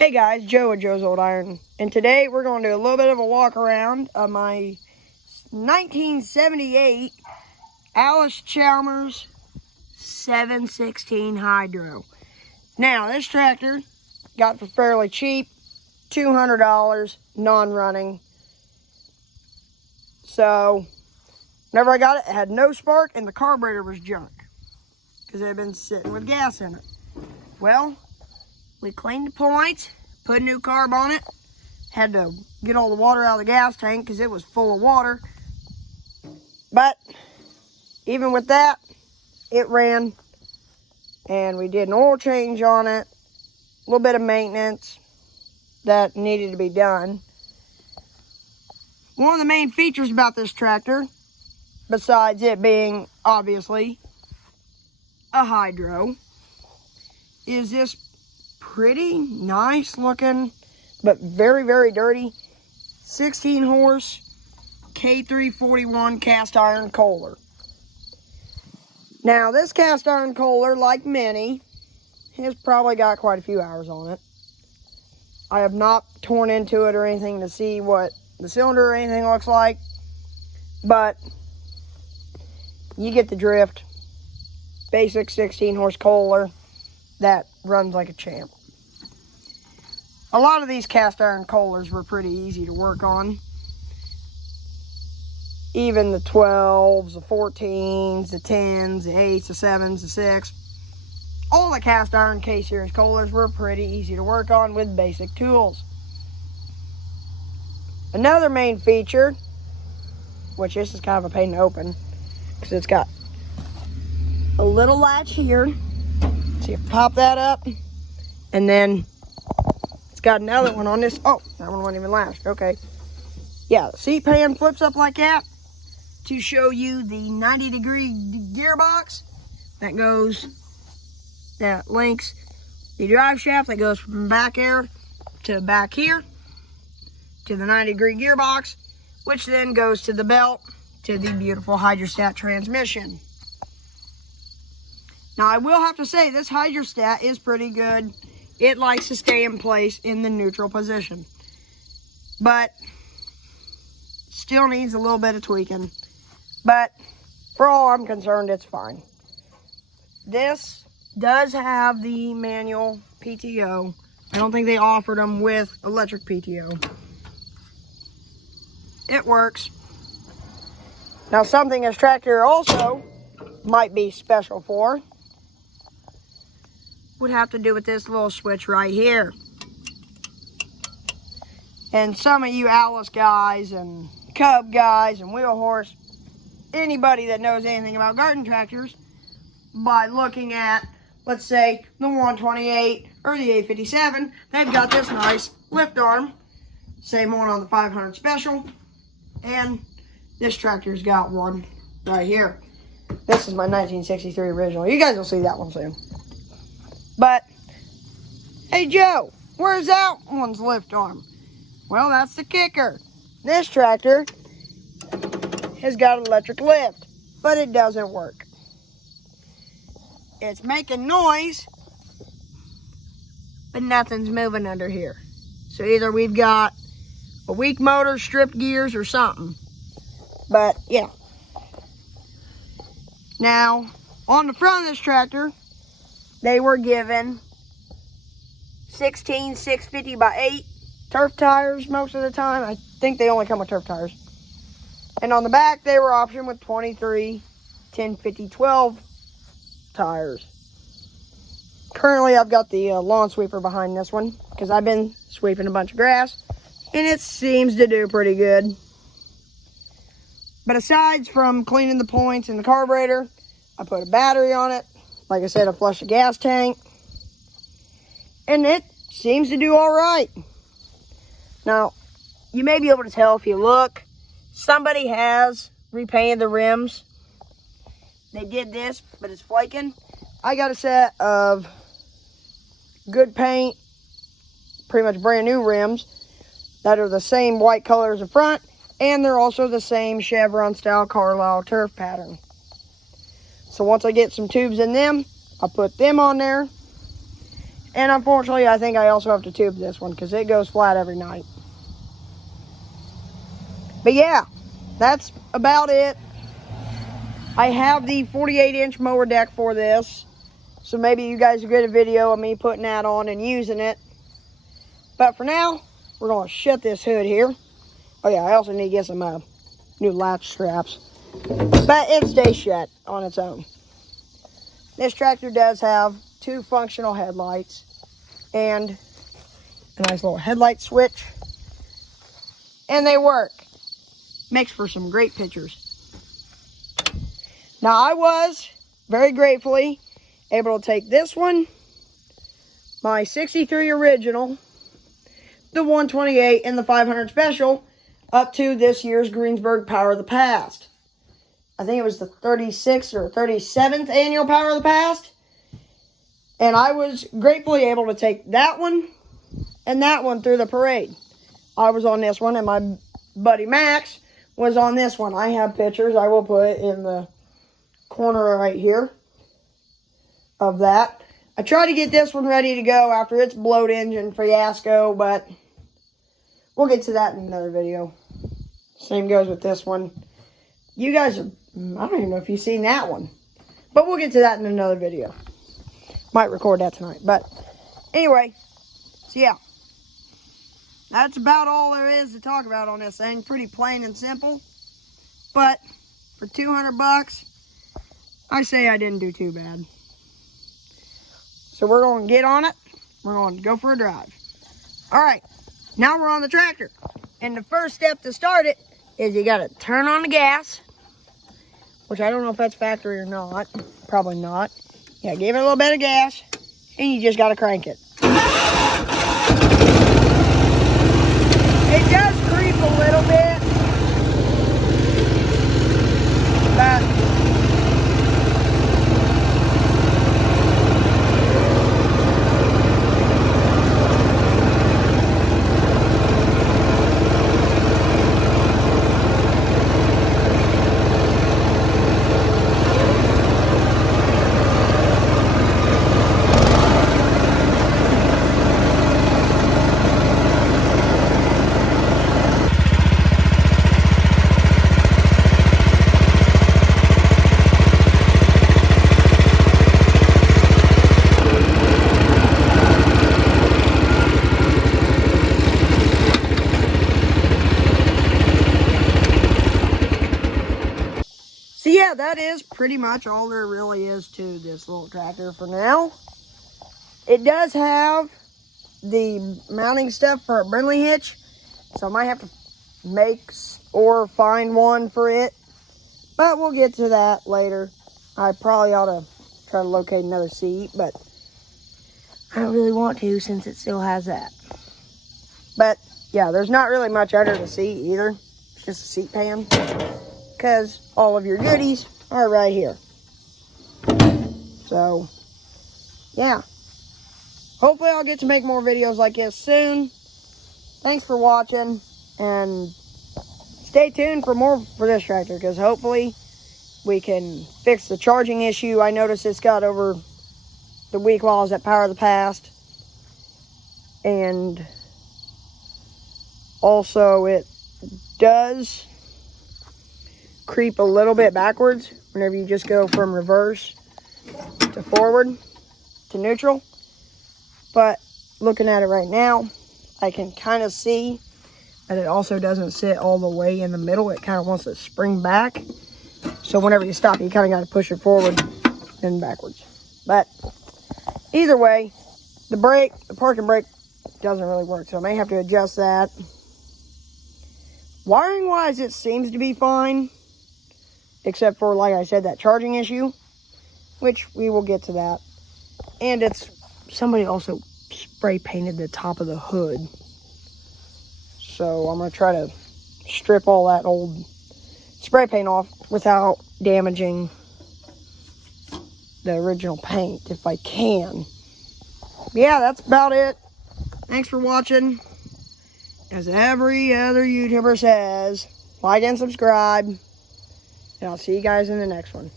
Hey guys, Joe at Joe's Old Iron, and today we're going to do a little bit of a walk around of my 1978 Allis Chalmers 716 Hydro. Now, this tractor got for fairly cheap, $200, non-running. So, whenever I got it, it had no spark and the carburetor was junk because it had been sitting with gas in it. Well, we cleaned the points, put a new carb on it, had to get all the water out of the gas tank because it was full of water. But even with that, it ran, and we did an oil change on it, a little bit of maintenance that needed to be done. One of the main features about this tractor, besides it being obviously a hydro, is this pretty nice looking but very, very dirty 16 horse K341 cast iron Kohler. Now, this cast iron Kohler, like many, has probably got quite a few hours on it. I have not torn into it or anything to see what the cylinder or anything looks like, but you get the drift. Basic 16 horse Kohler that runs like a champ. A lot of these cast iron Kohlers were pretty easy to work on. Even the 12s, the 14s, the 10s, the 8s, the 7s, the 6s. All the cast iron K-Series Kohlers were pretty easy to work on with basic tools. Another main feature, which this is kind of a pain to open, because it's got a little latch here. So you pop that up, and then it's got another one on this. Oh, that one wasn't even latched. Okay. Yeah, the seat pan flips up like that to show you the 90-degree gearbox that links the drive shaft that goes from back here to back here to the 90-degree gearbox, which then goes to the belt to the beautiful hydrostat transmission. Now, I will have to say this hydrostat is pretty good. It likes to stay in place in the neutral position, but still needs a little bit of tweaking. But for all I'm concerned, it's fine. This does have the manual PTO. I don't think they offered them with electric PTO. It works. Now, something this tractor also might be special for would have to do with this little switch right here. And some of you Allis guys and Cub guys and Wheel Horse, anybody that knows anything about garden tractors, by looking at, let's say, the 128 or the 857, they've got this nice lift arm. Same one on the 500 Special. And this tractor's got one right here. This is my 1963 original. You guys will see that one soon. But, hey Joe, where's that one's lift arm? Well, that's the kicker. This tractor has got an electric lift, but it doesn't work. It's making noise, but nothing's moving under here. So either we've got a weak motor, stripped gears, or something. But, yeah. Now, on the front of this tractor, they were given 16 650 by 8 turf tires most of the time. I think they only come with turf tires. And on the back, they were optioned with 23 1050 12 tires. Currently, I've got the lawn sweeper behind this one because I've been sweeping a bunch of grass, and it seems to do pretty good. But aside from cleaning the points and the carburetor, I put a battery on it. Like I said, I flushed the gas tank, and it seems to do all right. Now, you may be able to tell if you look, somebody has repainted the rims. They did this, but it's flaking. I got a set of good paint, pretty much brand new rims that are the same white color as the front, and they're also the same Chevron style Carlisle turf pattern. So once I get some tubes in them, I'll put them on there, And unfortunately, I think I also have to tube this one because it goes flat every night. But yeah, that's about it. I have the 48-inch mower deck for this. So maybe you guys will get a video of me putting that on and using it. But for now, we're going to shut this hood here. Oh yeah, I also need to get some new latch straps. But it stays shut on its own. This tractor does have 2 functional headlights and a nice little headlight switch. And they work. Makes for some great pictures. Now I was very gratefully able to take this one, my 63 original, the 128 and the 500 special up to this year's Greensburg Power of the Past. I think it was the 36th or 37th annual Power of the Past. And I was gratefully able to take that one and that one through the parade. I was on this one and my buddy Max was on this one. I have pictures I will put in the corner right here of that. I tried to get this one ready to go after its bloat engine fiasco, but we'll get to that in another video. Same goes with this one. You guys are, I don't even know if you've seen that one, but we'll get to that in another video. Might record that tonight, but anyway, so yeah, that's about all there is to talk about on this thing. Pretty plain and simple, but for 200 bucks, I say I didn't do too bad. So we're going to get on it. We're going to go for a drive. All right, now we're on the tractor. And the first step to start it is you got to turn on the gas, which I don't know if that's factory or not. Probably not. Yeah, give it a little bit of gas, and you just got to crank it. It does creep a little bit, but yeah, that is pretty much all there really is to this little tractor for now. It does have the mounting stuff for a Brindley hitch, so I might have to make or find one for it, but we'll get to that later. I probably ought to try to locate another seat, but I don't really want to since it still has that. But yeah, there's not really much under the seat either. It's just a seat pan, because all of your goodies are right here. So, yeah. Hopefully I'll get to make more videos like this soon. Thanks for watching, and stay tuned for more for this tractor, because hopefully we can fix the charging issue I noticed it's got over the week while I was at Power of the Past. And also it does creep a little bit backwards whenever you just go from reverse to forward to neutral. But looking at it right now, I can kind of see that it also doesn't sit all the way in the middle. It kind of wants to spring back. So whenever you stop, you kind of got to push it forward and backwards. But either way, the brake, the parking brake doesn't really work. So I may have to adjust that. Wiring wise, it seems to be fine. Except for, like I said, that charging issue, which we will get to that. And somebody also spray painted the top of the hood. So I'm going to try to strip all that old spray paint off without damaging the original paint if I can. Yeah, that's about it. Thanks for watching. As every other YouTuber says, like and subscribe. And I'll see you guys in the next one.